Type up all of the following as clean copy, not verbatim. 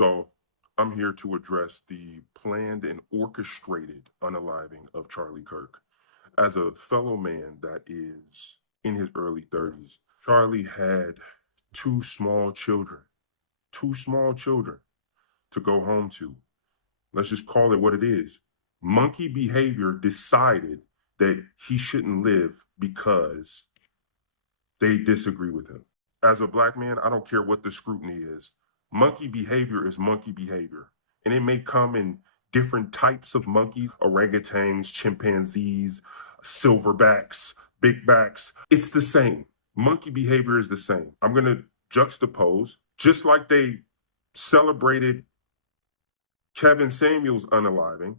So I'm here to address the planned and orchestrated unaliving of Charlie Kirk. As a fellow man that is in his early 30s, Charlie had two small children to go home to. Let's just call it what it is. Monkey behavior decided that he shouldn't live because they disagree with him. As a black man, I don't care what the scrutiny is. Monkey behavior is monkey behavior. And it may come in different types of monkeys, orangutans, chimpanzees, silverbacks, big backs. It's the same. Monkey behavior is the same. I'm going to juxtapose, just like they celebrated Kevin Samuels unaliving.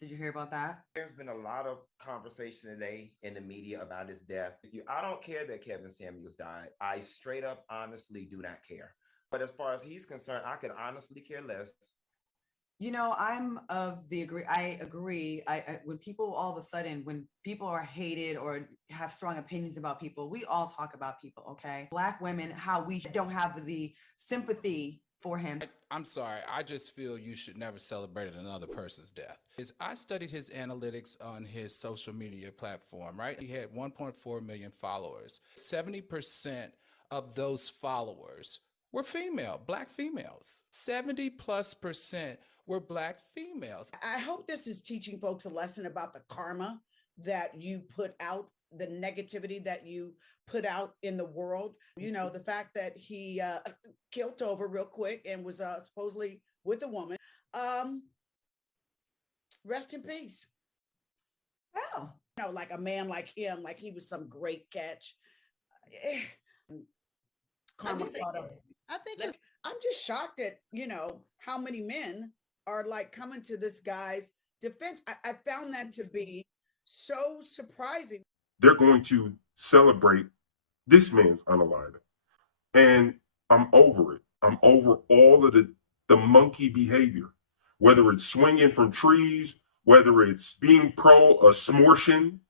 Did you hear about that? There's been a lot of conversation today in the media about his death. I don't care that Kevin Samuels died. I straight up honestly do not care. But as far as he's concerned, I could honestly care less. You know, I'm of the agree. I agree. When people all of a sudden, when people are hated or have strong opinions about people, we all talk about people. Okay, Black women, how we don't have the sympathy for him. I'm sorry. I just feel you should never celebrate another person's death. I studied his analytics on his social media platform, right? He had 1.4 million followers. 70% of those followers were female, Black females. 70+% were Black females. I hope this is teaching folks a lesson about the karma that you put out, the negativity that you put out in the world. You know, the fact that he killed over real quick and was supposedly with a woman. Rest in peace. Well, you know, like a man like him, like he was some great catch. Karma thought of it. I'm just shocked at, you know, how many men are like coming to this guy's defense. I found that to be so surprising. They're going to celebrate this man's unaliving. And I'm over it. I'm over all of the monkey behavior, whether it's swinging from trees, whether it's being pro-asmortion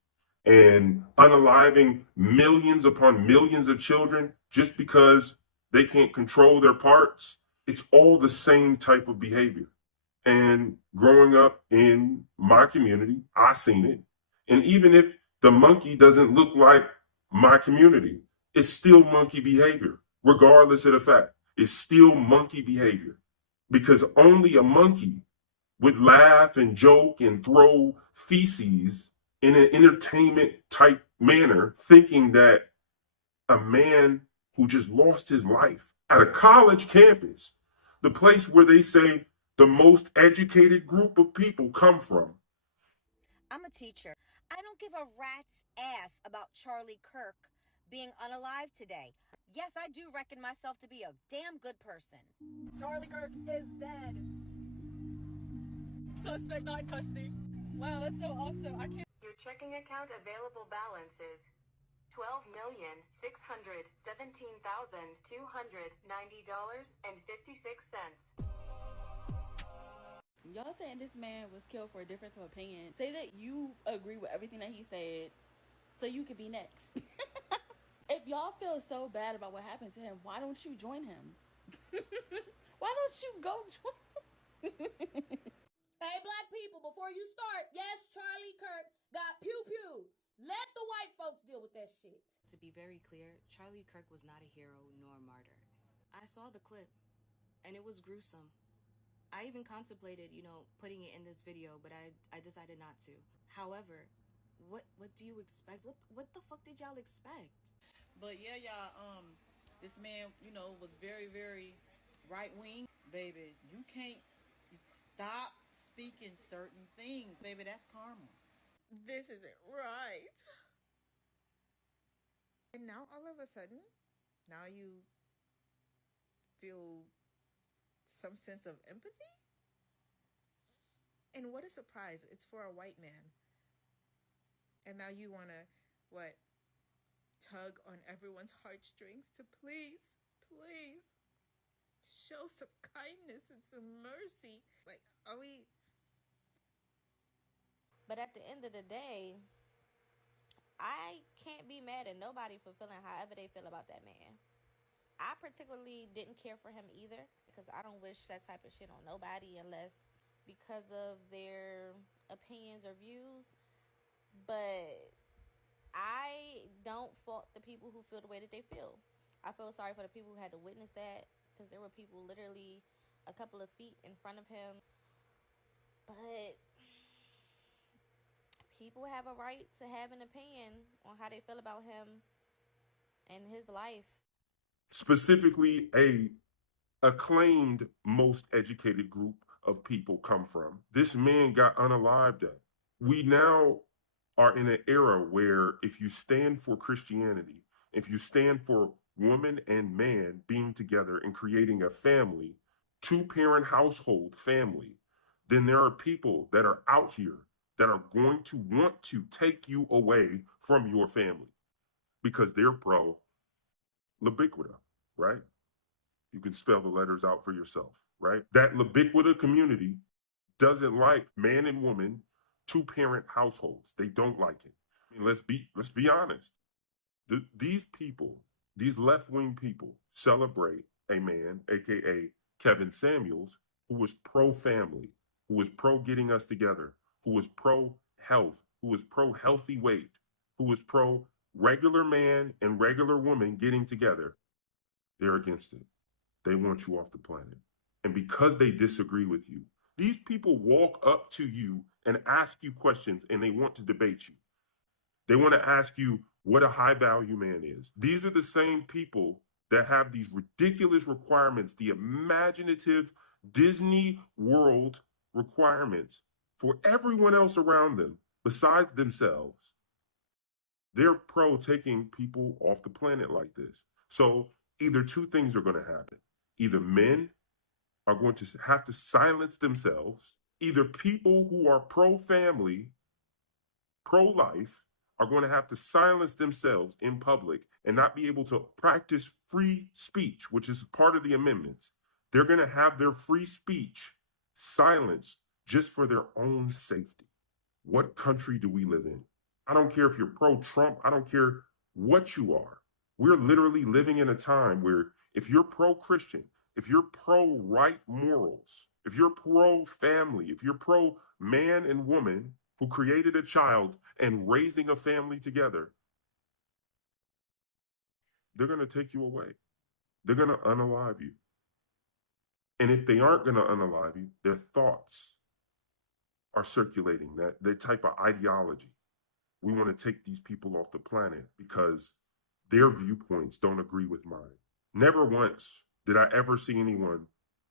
and unaliving millions upon millions of children just because they can't control their parts. It's all the same type of behavior. And growing up in my community, I seen it. And even if the monkey doesn't look like my community, it's still monkey behavior, regardless of the fact. It's still monkey behavior because only a monkey would laugh and joke and throw feces in an entertainment type manner, thinking that a man who just lost his life at a college campus, the place where they say the most educated group of people come from. I'm a teacher. I don't give a rat's ass about Charlie Kirk being unalive today. Yes, I do reckon myself to be a damn good person. Charlie Kirk is dead. Suspect not in custody. Wow, that's so awesome. I can't. Your checking account available balance is $12,617,290.56. Y'all saying this man was killed for a difference of opinion. Say that you agree with everything that he said so you could be next. If y'all feel so bad about what happened to him, why don't you join him? Why don't you go join? Hey, Black people, before you start, yes, Charlie Kirk got pew-pew. Let the white folks deal with that shit. To be very clear, Charlie Kirk was not a hero nor a martyr. I saw the clip, and it was gruesome. I even contemplated, putting it in this video, but I decided not to. However, what do you expect? What the fuck did y'all expect? But yeah, y'all, this man, was very, very right-wing. Baby, you can't stop speaking certain things. Baby, that's karma. This isn't right. And now all of a sudden, now you feel some sense of empathy? And what a surprise. It's for a white man. And now you want to, tug on everyone's heartstrings to please show some kindness and some mercy. Like, are we... But at the end of the day, I can't be mad at nobody for feeling however they feel about that man. I particularly didn't care for him either. because I don't wish that type of shit on nobody unless because of their opinions or views. But I don't fault the people who feel the way that they feel. I feel sorry for the people who had to witness that because there were people literally a couple of feet in front of him. But people have a right to have an opinion on how they feel about him and his life. Specifically, a acclaimed most educated group of people come from. This man got unalived at. We now are in an era where if you stand for Christianity, if you stand for woman and man being together and creating a family, two-parent household family, then there are people that are out here that are going to want to take you away from your family because they're pro libiquita, right? You can spell the letters out for yourself, right? That libiquita community doesn't like man and woman, two-parent households. They don't like it. I mean, let's be honest. These people, these left-wing people, celebrate a man, aka Kevin Samuels, who was pro-family, who was pro getting us together, who was pro-health, who was pro-healthy weight, who was pro regular man and regular woman getting together. They're against it. They want you off the planet. And because they disagree with you, these people walk up to you and ask you questions and they want to debate you. They want to ask you what a high value man is. These are the same people that have these ridiculous requirements, the imaginative Disney World requirements for everyone else around them besides themselves. They're pro taking people off the planet like this. So either two things are going to happen. Either men are going to have to silence themselves. Either people who are pro-family, pro-life, are going to have to silence themselves in public and not be able to practice free speech, which is part of the amendments. They're going to have their free speech silenced just for their own safety. What country do we live in? I don't care if you're pro-Trump. I don't care what you are. We're literally living in a time where if you're pro-Christian, if you're pro-right morals, if you're pro-family, if you're pro-man and woman who created a child and raising a family together, they're going to take you away. They're going to unalive you. And if they aren't going to unalive you, their thoughts are circulating, that type of ideology. We want to take these people off the planet because their viewpoints don't agree with mine. Never once did I ever see anyone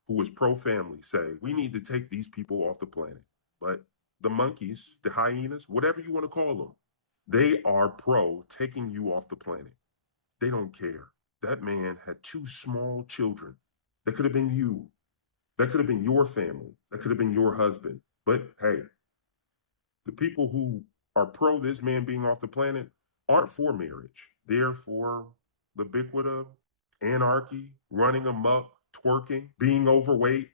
who was pro-family say, we need to take these people off the planet. But the monkeys, the hyenas, whatever you want to call them, they are pro taking you off the planet. They don't care. That man had two small children. That could have been you. That could have been your family. That could have been your husband. But hey, the people who are pro this man being off the planet aren't for marriage. They're for libiquita, anarchy, running amok, twerking, being overweight.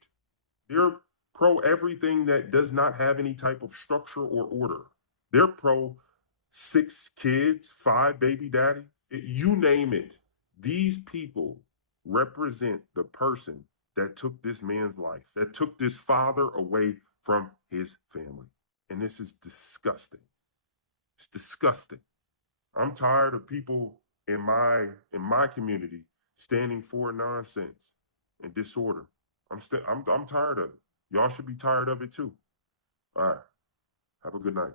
They're pro everything that does not have any type of structure or order. They're pro 6 kids, 5 baby daddies. You name it. These people represent the person that took this man's life, that took this father away from his family. And this is disgusting. It's disgusting. I'm tired of people in my community standing for nonsense and disorder. I'm tired of it. Y'all should be tired of it too. All right. Have a good night.